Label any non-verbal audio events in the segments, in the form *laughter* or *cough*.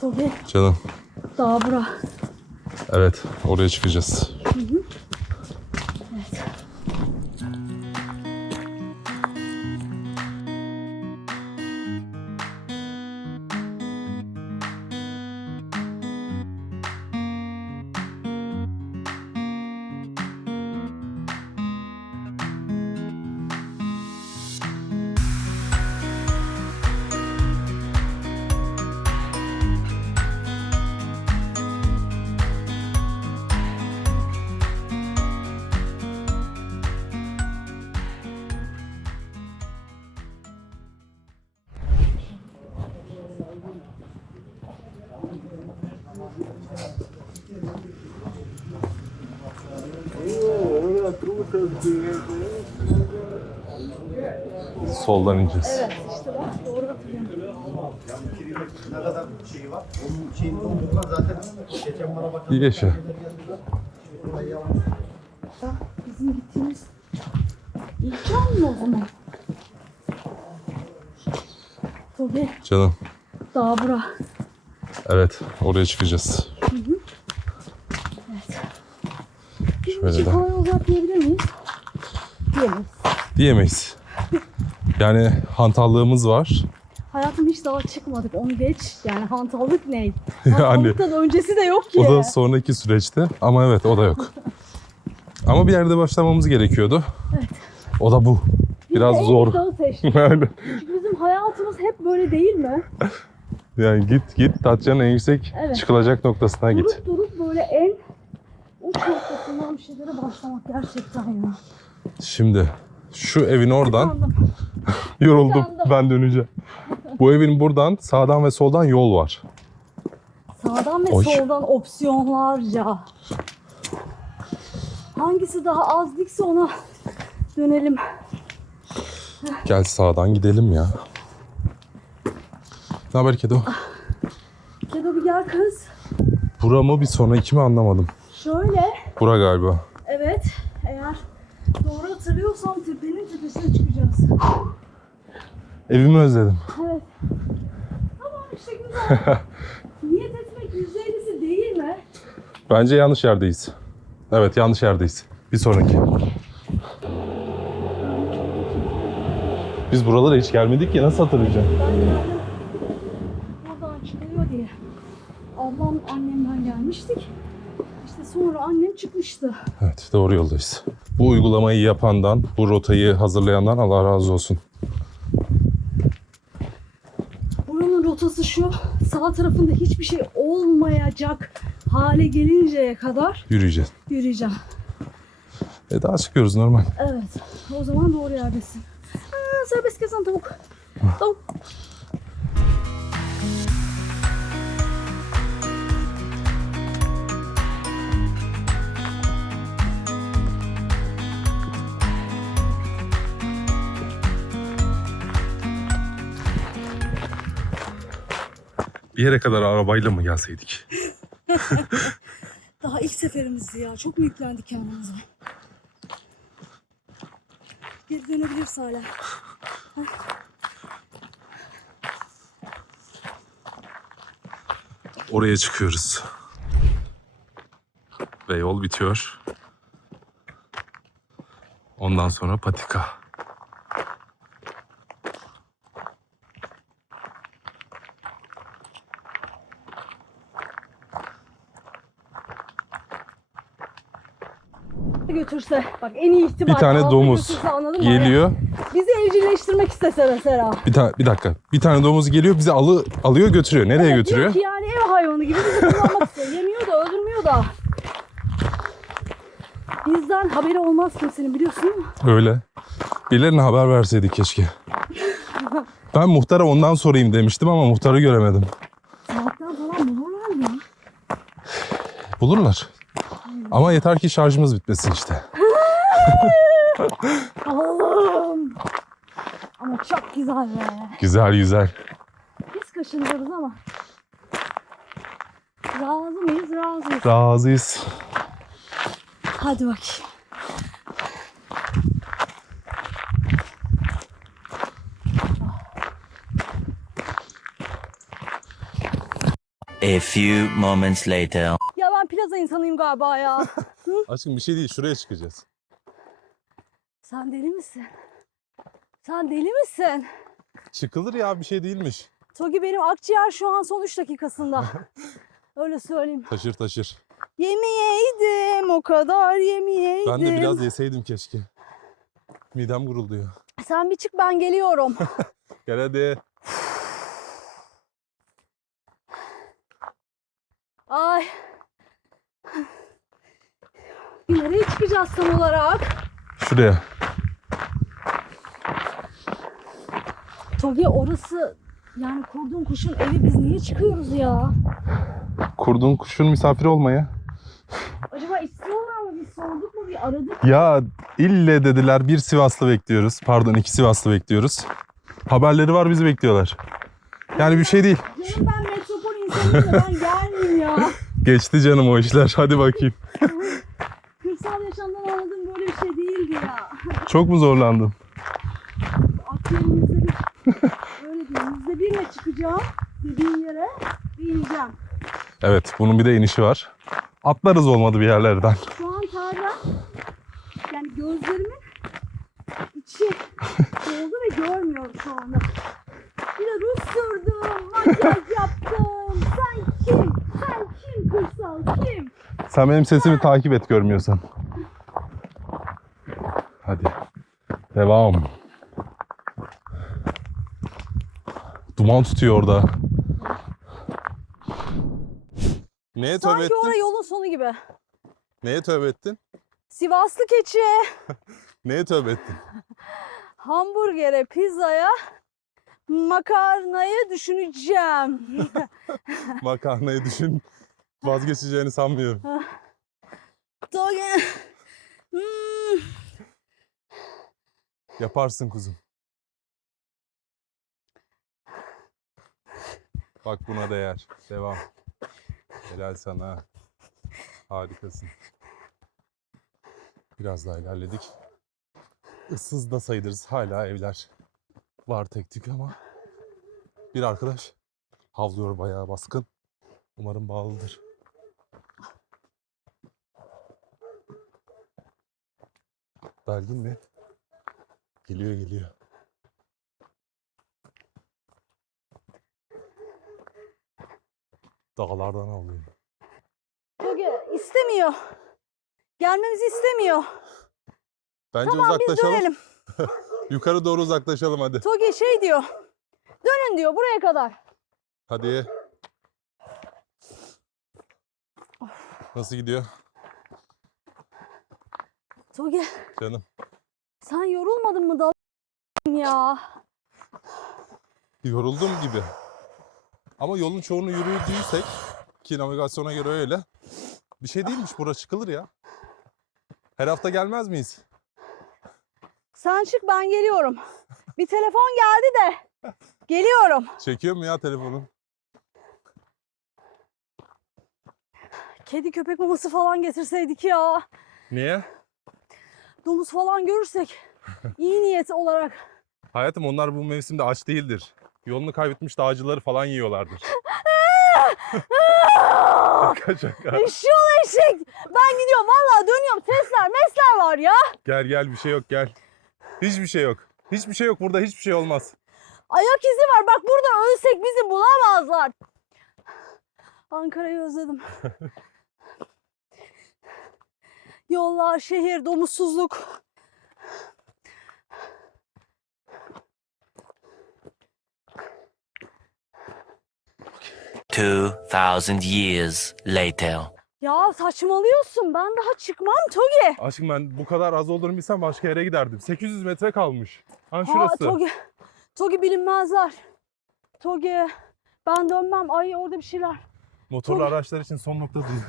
Tabii. Canım. Daha bura. Evet oraya çıkacağız. Evet. Soldan ineceğiz. Evet işte bak doğru hatırlıyorum. Ne kadar şeyi var? Onun şeyini doldurdular zaten. Geçen bana bakan İyi yaşa. Ya, Bizim gittiğimiz ilk mı o zaman? Tabii. Canım. Daha bura. Evet oraya çıkacağız. Evet. İçin de. diyebilir miyiz? Diyemeyiz. Diyemeyiz. Yani hantallığımız var. Hayatım hiç daha çıkmadık. Onu geç. Yani hantallık ne? *laughs* Yani- Hantallıktan öncesi de yok ki. O da sonraki süreçte ama evet o da yok. *laughs* Ama bir yerde başlamamız gerekiyordu. Evet. O da bu. Biz Biraz en zor. *laughs* Yani, Çünkü bizim hayatımız hep böyle değil mi? yani git git Datça'nın en yüksek Evet. çıkılacak noktasına git. Durup durup böyle en şeylere başlamak gerçekten ya. Şimdi şu evin oradan *laughs* yoruldum Tıkandım. ben döneceğim. Bu evin buradan sağdan ve soldan yol var. Sağdan ve Oy. soldan opsiyonlarca. Hangisi daha az dikse ona dönelim. Gel sağdan gidelim ya. Ne haber Kedo? Kedo bir gel kız. Bura mı bir sonraki mi anlamadım. Şöyle Bura galiba. evet eğer doğru hatırlıyorsam tepenin tepesine çıkacağız. Evimi özledim. Evet. Tamam işte güzel. *laughs* Niyet etmek %50'si değil mi? Bence yanlış yerdeyiz. Evet yanlış yerdeyiz. Bir sonraki. Biz buralara hiç gelmedik ki nasıl hatırlayacağım? Ben geldim. Buradan çıkılıyor diye. Ablam annemden gelmiştik. İşte sonra annem çıkmıştı. Evet doğru yoldayız. Bu uygulamayı yapandan, bu rotayı hazırlayandan Allah razı olsun. Buranın rotası şu. Sağ tarafında hiçbir şey olmayacak hale gelinceye kadar Yürüyeceğiz. yürüyeceğim. E daha çıkıyoruz normal. Evet. O zaman doğru yerdesin. Aa, serbest gezen tavuk. Tavuk. Bir yere kadar arabayla mı gelseydik? *laughs* Daha ilk seferimizdi ya. Çok mu yüklendik kendimize? Geri dönebiliriz hala. Oraya çıkıyoruz. Ve yol bitiyor. Ondan sonra patika. Götürse bak en iyi ihtimal. Bir tane domuz götürse, anladın mı? geliyor. Bizi evcilleştirmek istese mesela. Bir, ta- bir dakika. Bir tane domuz geliyor bizi alı alıyor götürüyor. Nereye götürüyor? Diyor ki yani ev hayvanı gibi bizi kullanmak istiyor. Yemiyor da öldürmüyor da. Bizden haberi olmaz kimsenin biliyorsun mi? Öyle. Birilerine haber verseydik keşke. Ben muhtara ondan sorayım demiştim ama muhtarı göremedim. Saatten falan bulurlar mı? Bulurlar. Ama yeter ki şarjımız bitmesin işte. Allah'ım. Ama çok güzel be. Güzel güzel. Biz kaşınıyoruz ama. Razı mıyız? Razıyız. Razıyız. Hadi bakayım. A few moments later. Galiba ya. *laughs* Aşkım bir şey değil şuraya çıkacağız. Sen deli misin? Sen deli misin? Çıkılır ya bir şey değilmiş. Togi benim akciğer şu an son 3 dakikasında. *laughs* Öyle söyleyeyim. Taşır taşır. Yemeyeydim o kadar yemeyeydim. Ben de biraz yeseydim keşke. Midem gurulduyor. Sen bir çık ben geliyorum. *laughs* Gel hadi. Ay. Nereye çıkacağız tam olarak? Şuraya. Togi orası yani kurduğun kuşun evi biz niye çıkıyoruz ya? Kurdun kuşun misafiri olmaya. Acaba istiyorlar mı? Biz sorduk mu? Bir aradık. Ya ille dediler bir Sivaslı bekliyoruz. Pardon iki Sivaslı bekliyoruz. Haberleri var bizi bekliyorlar. Yani bir şey değil. Canım ben metropol insanıyım da ben gelmeyeyim ya. *laughs* Geçti canım o işler. Hadi bakayım. Kırsal yaşamdan anladığım böyle bir şey değildi ya. Çok mu zorlandın? Atıyorum yüzde bir. Öyle diyeyim. Yüzde birle çıkacağım dediğin yere ve ineceğim. Evet bunun bir de inişi var. Atlarız olmadı bir yerlerden. Şu an tarla yani gözlerimin içi doldu ve görmüyorum şu anda. Bir de ruj sürdüm, makyaj yaptım. Sen kim? Sen kim kırsal? Kim? Sen benim sesimi takip et görmüyorsan. Hadi. Devam. Duman tutuyor orada. Neye tövbe Sanki ettin? orada yolun sonu gibi. Neye tövbe ettin? Sivaslı keçi, *laughs* Neye tövbe ettin? hamburgere, pizzaya, makarnayı düşüneceğim. *laughs* Makarnayı düşün. Vazgeçeceğini sanmıyorum. *laughs* Doge. Hmm. Yaparsın kuzum. Bak buna değer. Devam. Helal sana. Harikasın. Biraz daha ilerledik. Issız da sayılırız. Hala evler var tek tük ama bir arkadaş havlıyor bayağı baskın. Umarım bağlıdır. Belgin mi? Geliyor geliyor. Dağlardan avlıyor. Doge istemiyor. Gelmemizi istemiyor. Bence Tamam biz uzaklaşalım. dönelim. *laughs* Yukarı doğru uzaklaşalım hadi. Togi şey diyor. Dönün diyor buraya kadar. Hadi. Nasıl gidiyor Togi canım? Sen yorulmadın mı dal ya? Yoruldum gibi. Ama yolun çoğunu yürüdüysek ki navigasyona göre öyle. Bir şey değilmiş burası çıkılır ya. Her hafta gelmez miyiz? Sen çık ben geliyorum. Bir telefon geldi de. Geliyorum. Çekiyor mu ya telefonun? Kedi köpek maması falan getirseydik ya. Niye? Domuz falan görürsek. iyi niyet olarak. Hayatım onlar bu mevsimde aç değildir. Yolunu kaybetmiş dağcıları falan yiyorlardır. *laughs* şaka şaka. Eşşoğlu eşek. Ben gidiyorum vallahi dönüyorum. Sesler mesler var ya. Gel gel bir şey yok gel. Hiçbir şey yok. Hiçbir şey yok burada hiçbir şey olmaz. Ayak izi var. Bak burada ölsek bizi bulamazlar. Ankara'yı özledim. *laughs* Yollar, şehir, domuzsuzluk. Two thousand years later. Ya saçmalıyorsun. Ben daha çıkmam Togi. Aşkım ben bu kadar az olduğunu bilsem başka yere giderdim. 800 metre kalmış. Ha Ha, şurası. Togi. Togi bilinmezler. Togi. Ben dönmem. Ay orada bir şeyler. Motorlu Togi. araçlar için son nokta değil.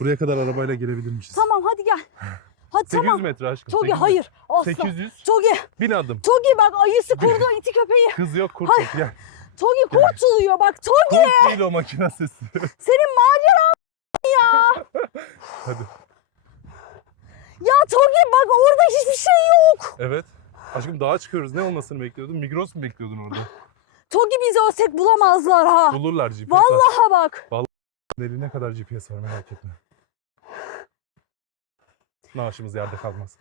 Buraya kadar arabayla gelebilirmişiz. Tamam hadi gel. *laughs* Hadi 800 tamam. metre aşkım. Togi 800. hayır. Asla. 800. Togi. Bin adım. Togi bak ayısı kurdu iti köpeği. Kız yok kurt yok gel. Togi kurtuluyor bak Togi. Kurt değil o makine sesi. *laughs* Senin macera ya. *laughs* Hadi. Ya Togi bak orada hiçbir şey yok. Evet. Aşkım dağa çıkıyoruz. Ne olmasını bekliyordun? Migros mu bekliyordun orada? Togi bizi ölsek bulamazlar ha. Bulurlar GPS. Vallahi bak. Vallahi. Deli ne kadar GPS var merak etme. Naaşımız yerde kalmaz.